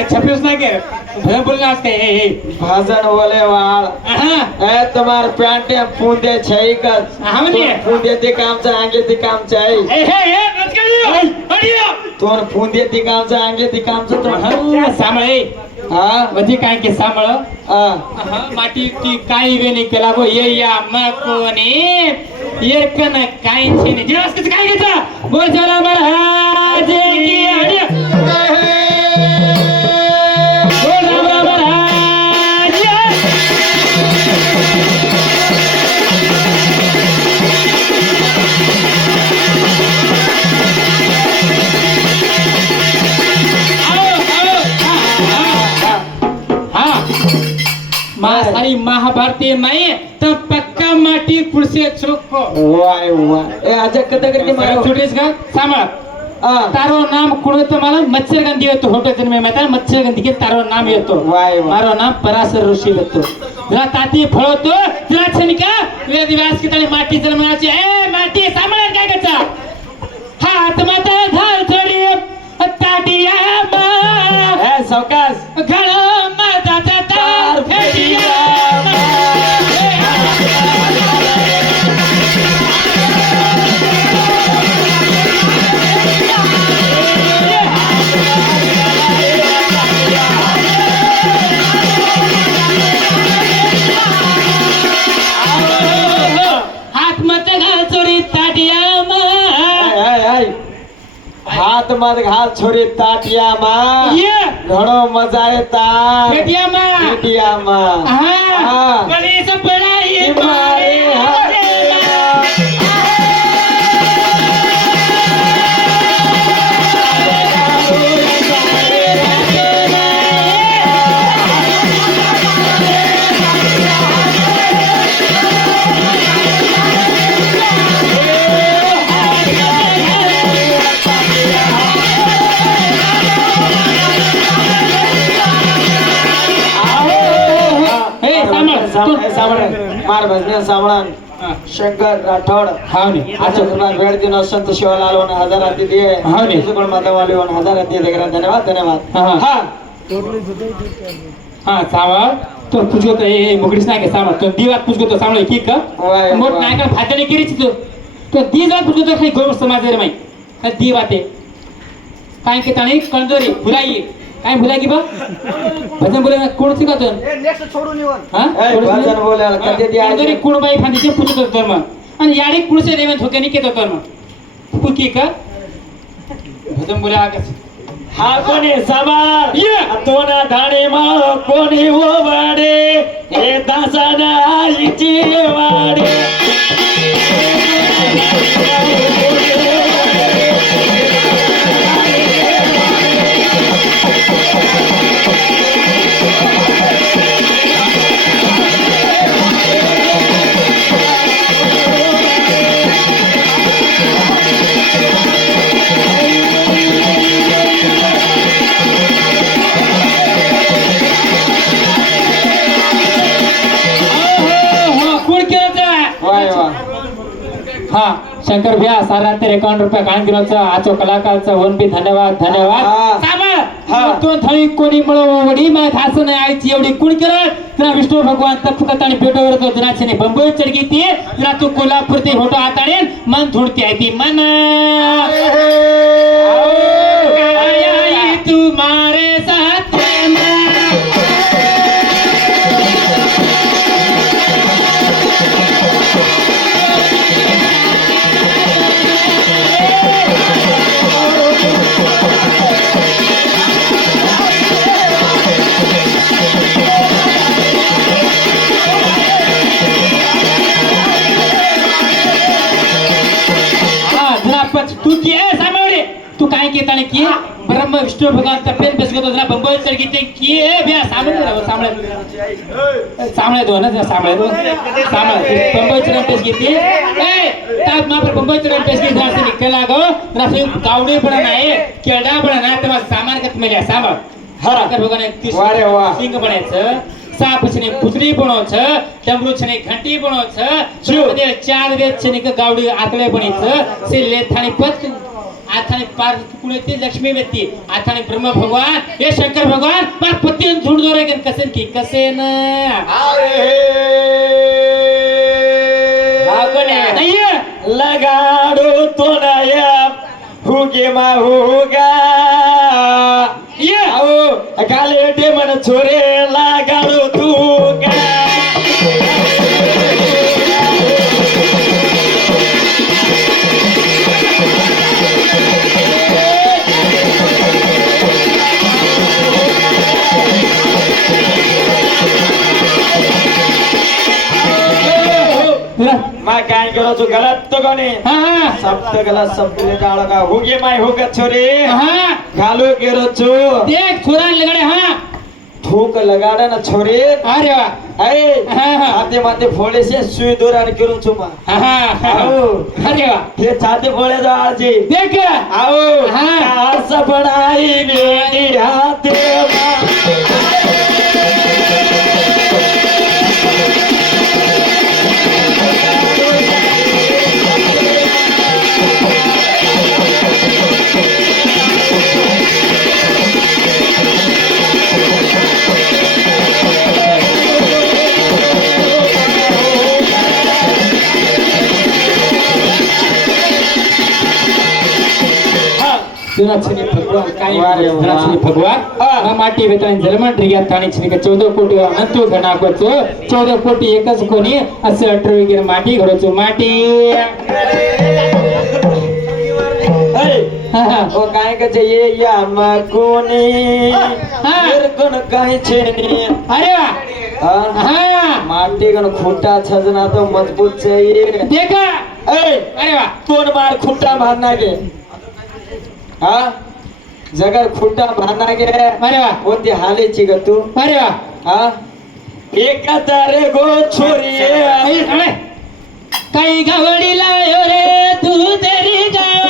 के छपीस ना के भजन बोलना आज के ए भजन बोले वाल ए तुम्हार पैंट पूंदे छई का हमने पूंदे ते काम से आगे ते काम चाहि ए हे बच गयो बढ़िया तोर पूंदे ते काम से आगे ते काम से तो सामळे हां बधी काय के सामळ हां माटी की काही वेणी केला गो ये या मकोने ये कन काही छे दिवस किती काय घेता बोल जरा महाराज की आडिया सारी महाभारतीय नाही तर पक्का माटी पुढसे चोको वाय वाय ए अजय कथा करके मारो छोटेस का सांभाळ तारो नाम कुळतो मला मच्छरगंधी येतो होटो जन्मे माहिती मच्छरगंधी के तारो नाम येतो मारो नाम पराशर ऋषी येतो जरा ताती फळतो जरा छनिका वेदव्यास की तळी माटी जन्माची ए माटी सांभाळ काय करता हात माता घाल थोडी ताटिया मा ए सावकाश घाल माझा तार फेटिया हाथ मत घाल छोरी ताटिया मां घणो मजा येता फेटिया मां हां बड़ी सब बड़ा ये मारे मार भजन सामळन शंकर राठोड हावनी आजच्या दुकान भेट देऊन संत शिवलाल 1000 आती दिए हावनी सुगण माता वाले 1000 आती देगरा धन्यवाद हां हां सावळ तो पुजो तो ए मुगडीस ना के सामळ तो दीवात पुजो तो सामळ की का मोठ नायका फाटणी केरीच तो दीवात पुजो तो काही गौर समाज रे माई दीवाते काय के ताणी कंदोरी भुलाई काय भुला की बा भजन बोले कोण शिकतो ए नेक्स्ट छोडून येऊन हां भजन बोले कधी ती कंदोरी कोण बाई फांदीचे पुजतो धर्म आणि याडी कुळसे देवन होते नि केतो धर्म कुकी का भजन बोले आगे हा कोणी साबार तोना धाणे माळ कोणी ओवाडे हे दासाना आईची वाडे हाँ शंकर भैया सारा तेरे 51 रुपये कान गिनोचा आचो कलाकारचा वनपी धन्यवाद सामा तो थळी कोणी वडी मा खास नाही आईची एवढी कुण करत तुला विष्णू भगवान तपकत आणि पेटवर तो जनाचे ने बंबई चढगी ती तुला तू कोल्हापूर ते होटो आताडे मन थोडती आहे ती मन आई तुम्हारे साथ तू की सामवडे तू काय केताने की ब्रह्म विष्णू भगवान तपेन बेसगत होता बंबई चढगी ते की बिया सामळे दोन सामळे बंबई चढ पेस घेते ए ताप मा पर बंबई चढ पेस घेते असं निकला गो रासे गावडे पण नाही केडा पण नाही तर सामान कत मेल्या सामा हर कर भगवान वारे वा सिंग बनायचं साप छने पुतली बनवछ डमरू छने घंटी बनवछ शिव दे चार वेद छने गावडी आतळे बनायचं से लेथाणी पत आथाने पार कुळते लक्ष्मी व्यक्ती आथाने ब्रह्म भगवान हे शंकर भगवान पार पत्ती झुंड जोरे गेन कसेन की कसेन लगाडो तो नया हुगे मा हुगा काले डेमन छोरे लगाडो तू मैं काय करो तू गलत तो कोनी हां सब तो गलत सब ले डाल का होगे मैं होगा छोरे हां गालो केरो छु देख छोरा लगड़े हां थूक लगाड़ा ना छोरे अरे वाह ए आते माते फोड़े से सुई दोरान करू छु मा हां आओ अरे वाह ये छाते फोड़े जा आज देख आओ हां सब बनाई मेरी हाथे दुराचनी भगवान काय दुराचनी भगवान आ माटी बेतान जन्म ट्रिग्या ताणीचनी का 14 कोटी अनंतो गणाकोचो 14 कोटी एकच कोणी असे 18 गिर माटी घडोचो माटी ओ काय का चाहिए या मकोनी फिर कोन काय छेनी अरे वाह हां माटी गन खूंटा छजना तो मजबूत चाहिए देखा ए अरे वाह कोण मार खूंटा मारना के हाँ जगर खुट्टा बांधना गे अरे वाह कोणती हालेची ग तू अरे वाह हाँ एका तारे गो छोरी अरे काही गावडी लायो रे तू तरी गावडी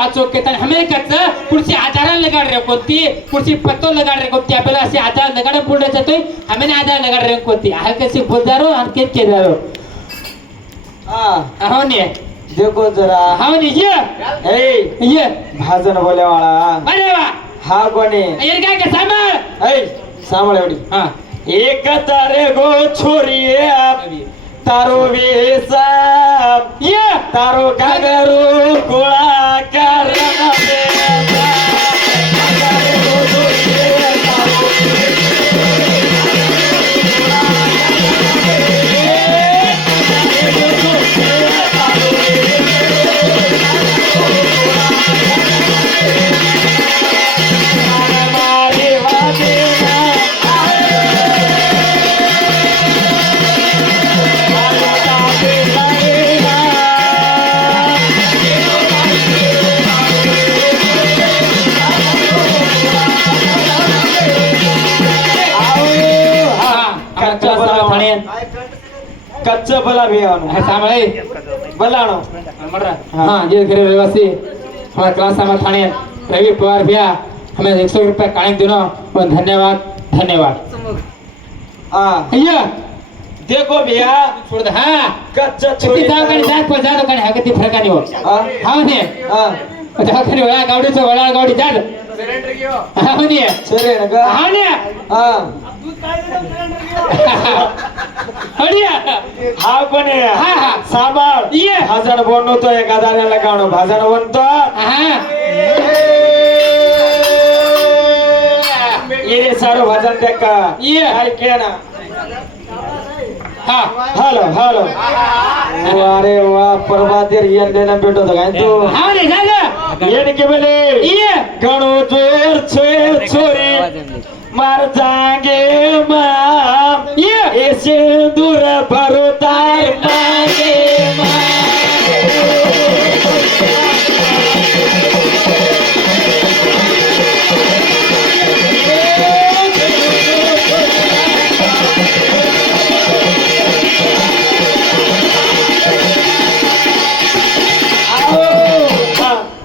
आचो केतन हमें कच्चा कुर्सी आधार लगा रहे कोती कुर्सी पत्तो लगा रहे कोती आपल्याला असे आधार लगाडे पुढे जातोय हमें आधार लगा रहे कोती आहे कशी बोलदारो आणि के केदारो हां हो ने देखो जरा हो ने ये भाजन बोले वाला अरे वाह हा कोणी ये काय का सांभाळ ए सांभाळ एवढी हां एक तारे गो छोरी तारो वेसा ये तारो कागरू गोळा करना कच्चा भला भी आनो सांभाळे बलाणो मर्रा हां ये घरे रहवासी हमारा क्लास में थाने रवि पवार भैया हमें 100 रुपए काइंग देनो और धन्यवाद धन्यवाद हां भैया देखो भैया छोड़ दे हा कच्चा किती छोरी दवाखाने जात पण जा दवाखाने हा किती फरकाने हो हा हा म्हणे हा दवाखाने वळा गावडीचं वळा गावडी जात हा म्हणे सरे ना का हा म्हणे हा हडिया हा कोण आहे हा हा सांभाळ ये भाजण बनवतो एका दाण्याला काढून भाजण बनतो हा ये सारो भजन देख ये काय के ना हा हॅलो हॅलो अरे वा परवादेर येन देना भेटो तो काय तू हा म्हणे जा येन के बेले ये गणो जोर छे छोरी मार जागे मा ये ऐसे दूर भरोदार मागे मा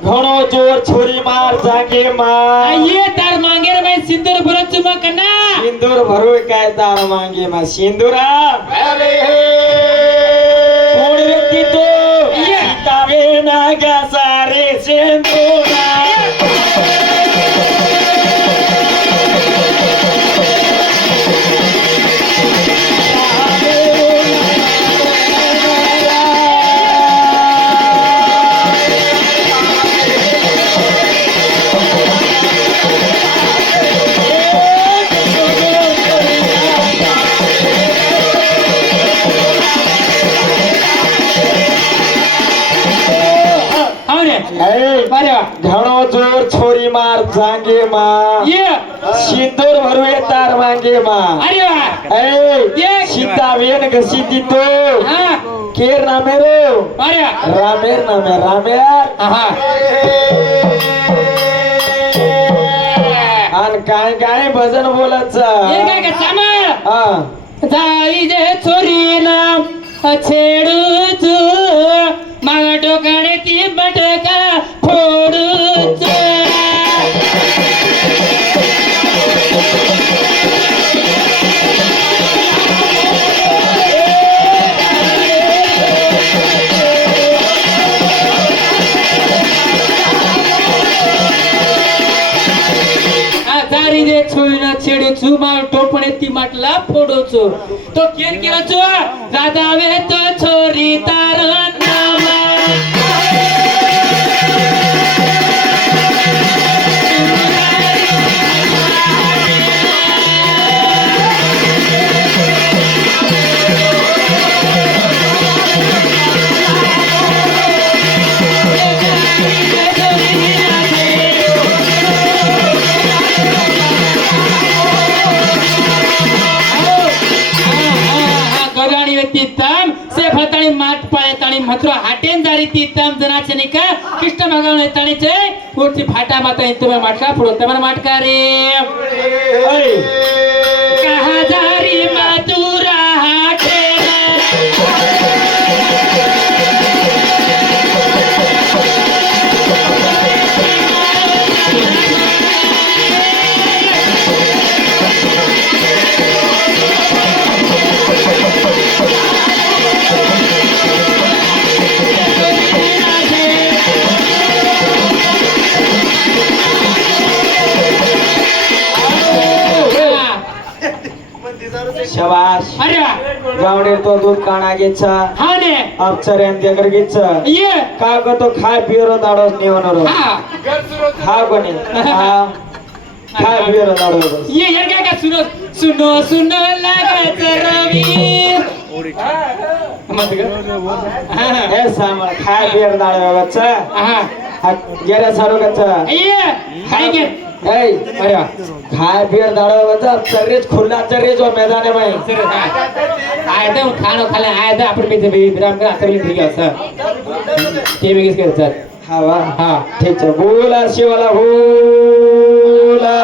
घणो जोर छोरी मार जागे मा ये तार मांगे रे मैं सिंदूर भरत चुमा कना सिंदूर भरू काय तार मागे मा सिंदूरा अरे कोण व्यक्ती तो सीतावे नागा सारे सिंदूरा घणो जोर छोरी मार जागे मा ये सिंदूर भरू तार मागे मा अरे वा ए सीता वेन घसी तो हा केर नामे रो अरे रामेर नामे रामेर हा आणि काय काय भजन बोलायचं ये काय का सामा हा जाई जे छोरी नाम छेडूच मागा टोकाने ती बटका फोडूच दारी जे छोरीना छेडूचु मा टोपणे ती માટલા फोडूचु तो केन केलचु राधावे तो छोरी तार नाम गगाणी व्यक्तित्व से फताणी माट पाळे ताणी मथुरा हाटेन जारी तीतम जनाचे निका कृष्ण भगवान ताणीचे पुढची फाटा माता इंतुमे माटका पुढे तमन माटका रे कहा जारी मथुरा हाटेन शबाश अरे वा गावडे तो दूध काणा गेचा हा ने अप्सरेन देकर गेचा ये का ग तो खाय पिरो दाडोस नेवनरो हा हा कोणी हा खाय पिरो दाडोस ये क्या क्या सुनो सुनो सुनो लागत रवी हे सामा खाय पिरो दाडोस हा गेरे सारो गचा ये खाएंगे ए अरे वा खाय पिरो दाडोस चर्रेज खुला चर्रेज और मैदान में आए थे खाना खाले आए थे अपन में भी विराम का आकर ठीक है सर ये भी किसके साथ हाँ वाह हाँ ठीक है बोला शिवाला बोला